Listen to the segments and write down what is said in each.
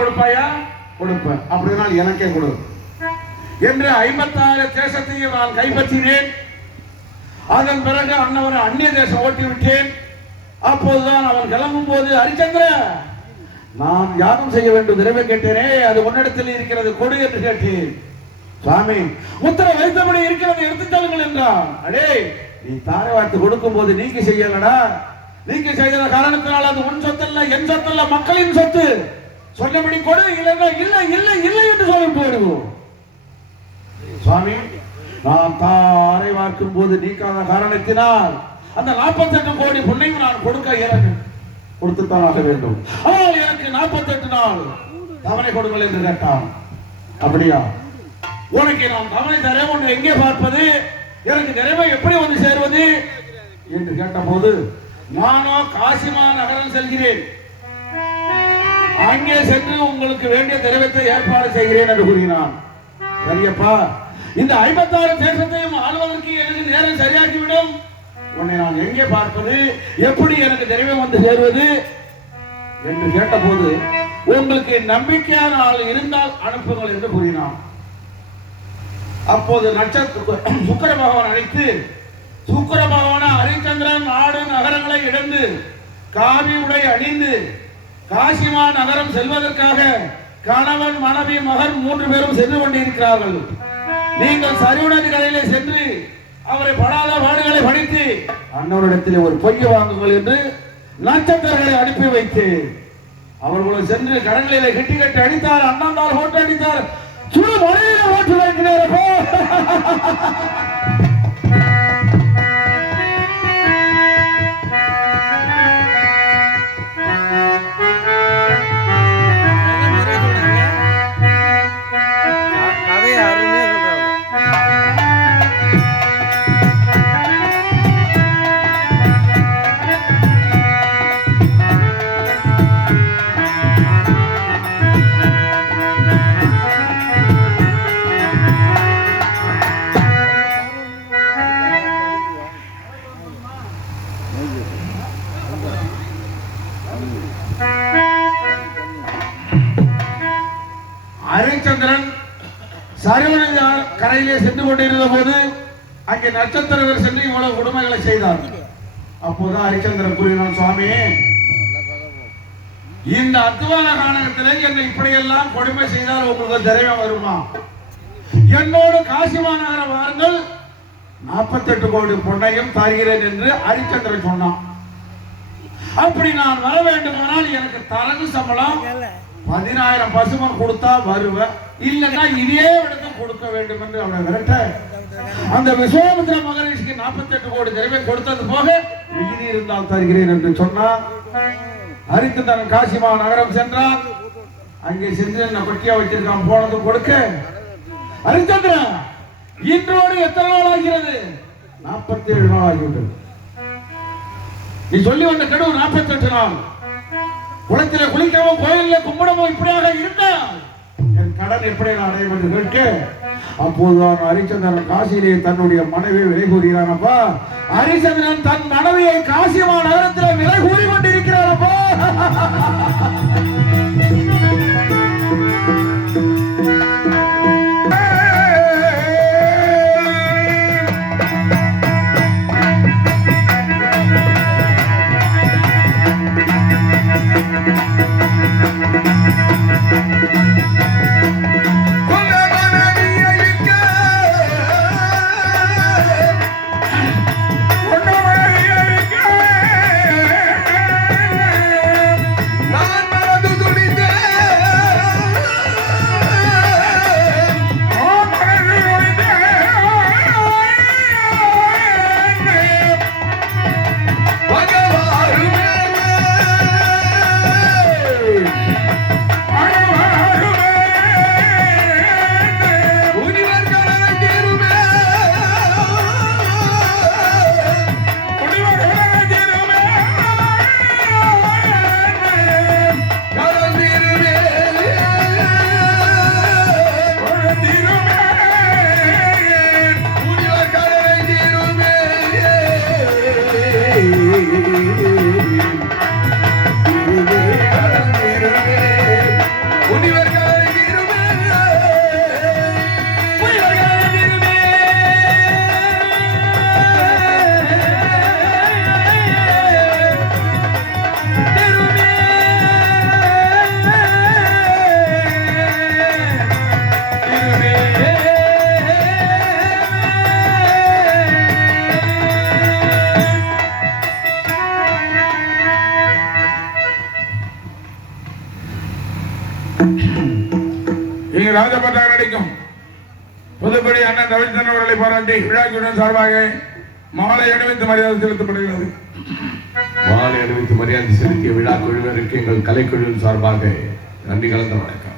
கொடுப்பாயா? கொடுப்பேன். அப்படினால் எனக்கே கொடு என்று 56 தேசத்தையும் நான் கைப்பற்றினேன். அதன் பிறகு அன்னவரை அந்நிய தேசம் ஓட்டி விட்டேன். அப்போதுதான் அவன் கிளம்பும் போது, ஹரிச்சந்திர, நான் யாகம் செய்ய வேண்டும் திரவியம் கேட்டேனே, அது உன்னிடத்தில் இருக்கிறது, கொடு என்று கேட்டேன். சுவாமி, உத்தரவு வைத்தபடி இருக்கிறது, எடுத்து செல்லுங்கள் என்றான். அடே, நீ தாரை வார்த்து கொடுக்கும் போது நீங்க செய்யலடா, நீங்க செய்த காரணத்தினால் அது உன் சொத்து இல்ல, என் சொத்து இல்ல, மக்களின் சொத்து. சொன்னபடி கொடு, இல்லைன்னா இல்லை இல்லை இல்லை என்று சொல்லி போயிடுவோம். சுவாமி, நான் தாரை வார்க்கும் போது நீக்காத காரணத்தினால் அந்த 48 கோடி பொன்னையும் நான் கொடுக்க இயலாது, கொடுத்துத்தான் ஆக வேண்டும். ஆனால் எனக்கு 48 நாள் தவணை கொடுங்கள் என்று கேட்டான். அப்படியா? உனக்கு நான் தவணை தரேன், உன்னை எங்கே பார்ப்பது, எனக்கு நிறைவை எப்படி வந்து சேருவது என்று கேட்டபோது, நானோ காசிமா நகரம் செல்கிறேன், அங்கே சென்று உங்களுக்கு வேண்டிய நிறைவேற்ற ஏற்பாடு செய்கிறேன் என்று கூறினான். சரியப்பா, இந்த 56 தேசத்தையும் ஆளுவதற்கு எனக்கு நேரம் சரியாகிவிடும், உன்னை நான் எங்கே பார்ப்பது, எப்படி எனக்கு நிறைவே வந்து சேருவது என்று கேட்டபோது, உங்களுக்கு நம்பிக்கையான ஆள் இருந்தால் அனுப்புங்கள் என்று கூறினான். அப்போது சுக்கிர பகவான் அழைத்து, சுக்கிர பகவான ஹரிச்சந்திரன் நாடு நகரங்களை இழந்து காவி உடை அணிந்து காசிமா நகரம் செல்வதற்காக கணவன் மனைவி மகன் 3 பேரும் சென்று கொண்டிருக்கிறார்கள். நீங்கள் சரிவுணதி கரையிலே சென்று அவரை படாத பாடுகளை படித்து அன்னவரிடத்தில் ஒரு பொய்யை வாங்குங்கள் என்று நட்சத்திரங்களை அனுப்பி வைத்து அவர்களும் சென்று கடலிலே கட்டி கட்டி அடித்தார். அண்ணந்தால் ஓட்டு அடித்தார், சுடு மழையில ஓட்டு வைக்கிறாரப்போ. ஹரிச்சந்திரன் சரிவுணதி கரையிலே சென்று கொண்டிருந்த போது அங்கே நட்சத்திரவர் சென்று இவ்வளவு கொடுமைகளை செய்தார். அப்போது ஹரிச்சந்திரன் கூறினான், சுவாமி, இந்த அத்துவான காரணத்திலே என்னை இப்படியெல்லாம் கொடுமை செய்தால் உங்களுக்கு திரையம் வருமா? என்னோடு காசிமா நகரம் வாருங்கள், 48 கோடி பொன்னையும் தருகிறேன் என்று ஹரிச்சந்திரன் சொன்னான். அப்படி நான் வர வேண்டுமானால் எனக்கு தரகு சம்பளம் 10,000 பசுமன் கொடுத்தா வருவேன், இல்லைன்னா இதே இடத்தை கொடுக்க வேண்டும் என்று அவனை விரட்ட, அந்த விஸ்வாமித்திர மகரிஷிக்கு 48 கோடி திரவியம் கொடுத்தது போக விதி இருந்தால் தருகிறேன் என்று சொன்னார். ஹரிச்சந்திரன் காசிமா நகரம் சென்றான். அங்கே சென்று என்ன பட்டியா வச்சிருக்கான், போனது கொடுக்க, ஹரிச்சந்திரன், இன்றோடு எத்தனை நாள் ஆகிறது? 47 நாள் ஆகிவிட்டது. நீ சொல்லி வந்த கெடு 48 நாள். குளத்திலே குளிக்கவும் கோயிலில் கும்பிடவும் இப்படியாக இருந்தால் என் கடன் எப்படி நான் அடையும் என்று கேட்க, அப்போதுதான் ஹரிச்சந்திரன் காசியிலே தன்னுடைய மனைவியை விலை கூறுகிறானப்பா. ஹரிச்சந்திரன் தன் மனைவியை காசிமா நகரத்தில் விலை கூறி கொண்டிருக்கிறாரப்பா. இங்கு ராஜபட்டார் நடிக்கும் புதுக்குடி அண்ணன் ரவிச்சந்திரன் அவர்களை பாராட்டி விழாக்குடன் சார்பாக மாலை அணிவித்து மரியாதை செலுத்தப்படுகிறது. மாலை அணிவித்து மரியாதை செலுத்திய விழா குழுவினருக்கு எங்கள் கலைக்குழுவின் சார்பாக நன்றி கலந்த வணக்கம்.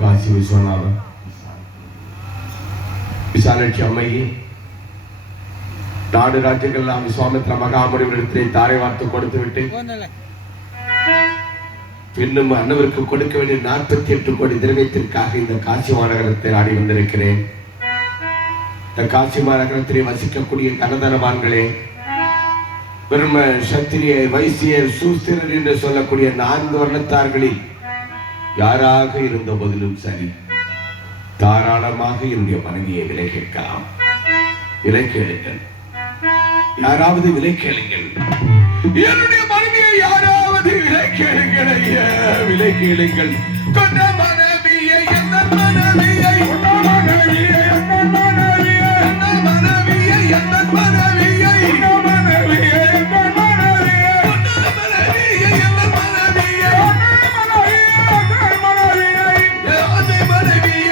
காசி விஸ்வநாதன் விசாலாட்சி அம்மையே நாடு ராஜ்யங்கள்லாம் விஸ்வாமித்ர மகாமுனிவரிடத்திலே தாரை வார்த்து கொடுத்து விட்டு இன்னும் அண்ணவருக்கு கொடுக்க வேண்டிய 48 கோடி திரவியத்திற்காக இந்த காசி மாநகரத்தை ஆடி வந்திருக்கிறேன். இந்த காசி மாநகரத்திலே வசிக்கக்கூடிய கனதனவான்களே, பிரம்ம சத்திரிய வைசியர் சூஸ்திரர் என்று சொல்லக்கூடிய 4 வர்ணத்தார்களில் யாராக இருந்த போதிலும் சரி, தாராளமாக என்னுடைய மனைவியை விலை கேட்கலாம். விலை கேளுங்கள், யாராவது விலை கேளுங்கள். என்னுடைய மனைவியை யாராவது விலை கேளுங்கள், விலை கேளுங்கள். கொண்ட மனைவியை எந்த மனைவியை மனைவியை எந்த மனைவியை மனைவியை எந்த மனைவியை மனைவியை எந்த மனைவியை மனைவியை எந்த மனைவியை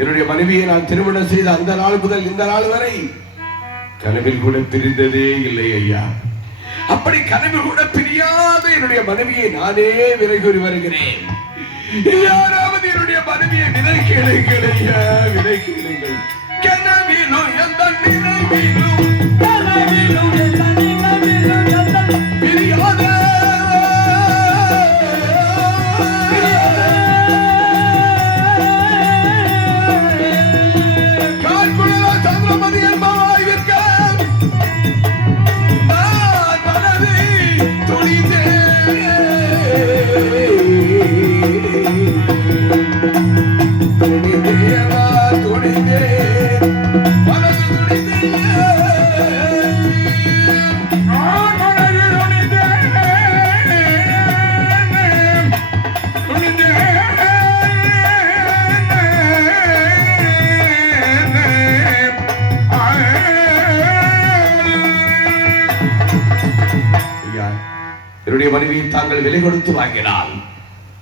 என்னுடைய மனைவியை நான் திருமணம் செய்த அந்த நாள் முதல் இந்த நாள் வரை கனவில் கூட பிரிந்ததே இல்லை ஐயா. அப்படி கனவில் கூட பிரியாத என்னுடைய மனைவியை நானே விலை கூறி வருகிறேன். யாராவது என்னுடைய மனைவியை விலை கேளுங்கள் ஐயா, விலை கேளுங்கள். கனவிலும் எந்த நினைவிலும் கனவிலும் எந்த நினைவிலும் பிரியாத என்னுடைய மனைவியை தாங்கள் விலை கொடுத்து வாங்கினால்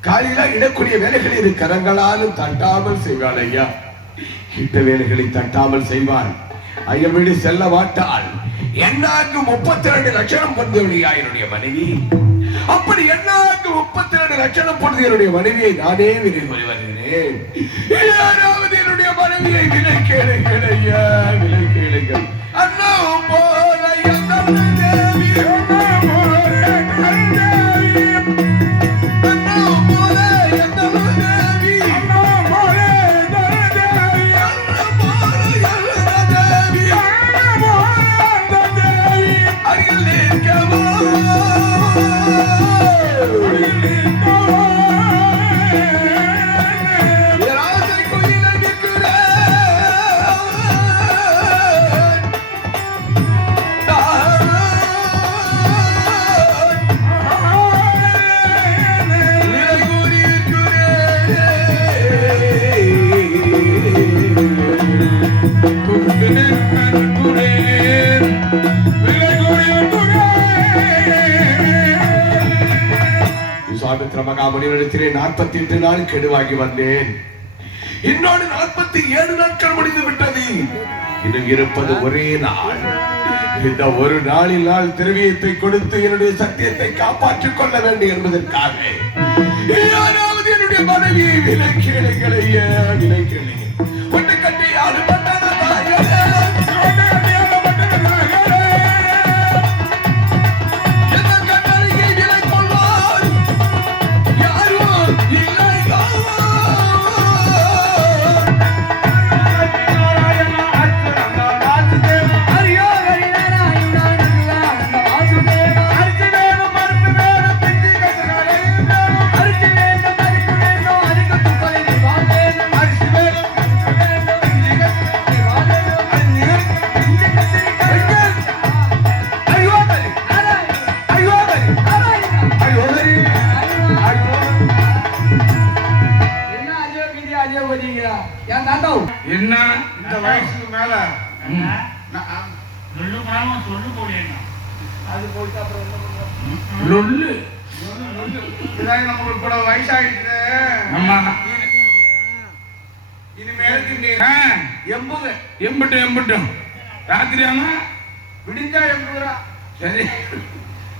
காலையில இடக்கூடிய வேலைகளை இரு கரங்களாலும் தட்டாமல் செய்வாள் ஐயா. இட்ட வேலைகளை தட்டாமல் செய்வாள். ஐயன் வீடு செல்ல மாட்டாள். என்னாக்கு 32 லட்சம் பொருந்தியா என்னுடைய மனைவி. அப்படி என்னாக்கு 32 லட்சம் பொருந்திய என்னுடைய மனைவியை நானே விலை கொண்டு வருகிறேன். யாராவது என்னுடைய மனைவியை விலை கேளுங்கள் ஐயா, விலை கேளுங்கள். அண்ணா போல எந்த தேவி மகாமுனிவரிடத்திலே 48 நாள் கெடுவாகி வந்தேன். இன்னொரு 47 நாட்கள் முடிந்து விட்டது. இன்னும் இருப்பது ஒரே நாள். இந்த ஒரு நாளில் நான் திரவியத்தை கொடுத்து என்னுடைய சத்தியத்தை காப்பாற்றிக் கொள்ள வேண்டும் என்பதற்காக யாராவது என்னுடைய மனைவியை விலை கேளுங்கள் ஐயா, விலை கேளுங்கள். ஒன்று கட்டி யாரு இந்த வயசுக்கு மேல அது போயிட்டு அப்புறம் நமக்கு கூட வயசாயிடுச்சு. இனிமேலுக்கு நீ 80 ராத்திரி ஆனா விடிஞ்சா 80 சரி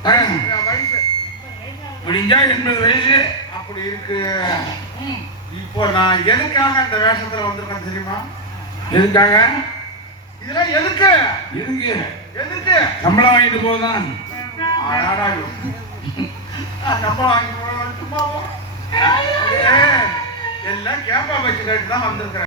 வயசு விடிஞ்சா 80 வயசு அப்படி இருக்கு. இப்போ நான் எதுக்காக இந்த வேஷத்துல வந்திருக்கேன் தெரியுமா? எதுக்காக? இதெல்லாம் எதுக்கு எதுக்கு எதுக்கு சம்பளம் வாங்கிட்டு போதான். சம்பளம் வாங்கி போன சும்மாவோ எல்லாம் கேப்பா வச்சு கேட்டு தான் வந்திருக்கிறேன்.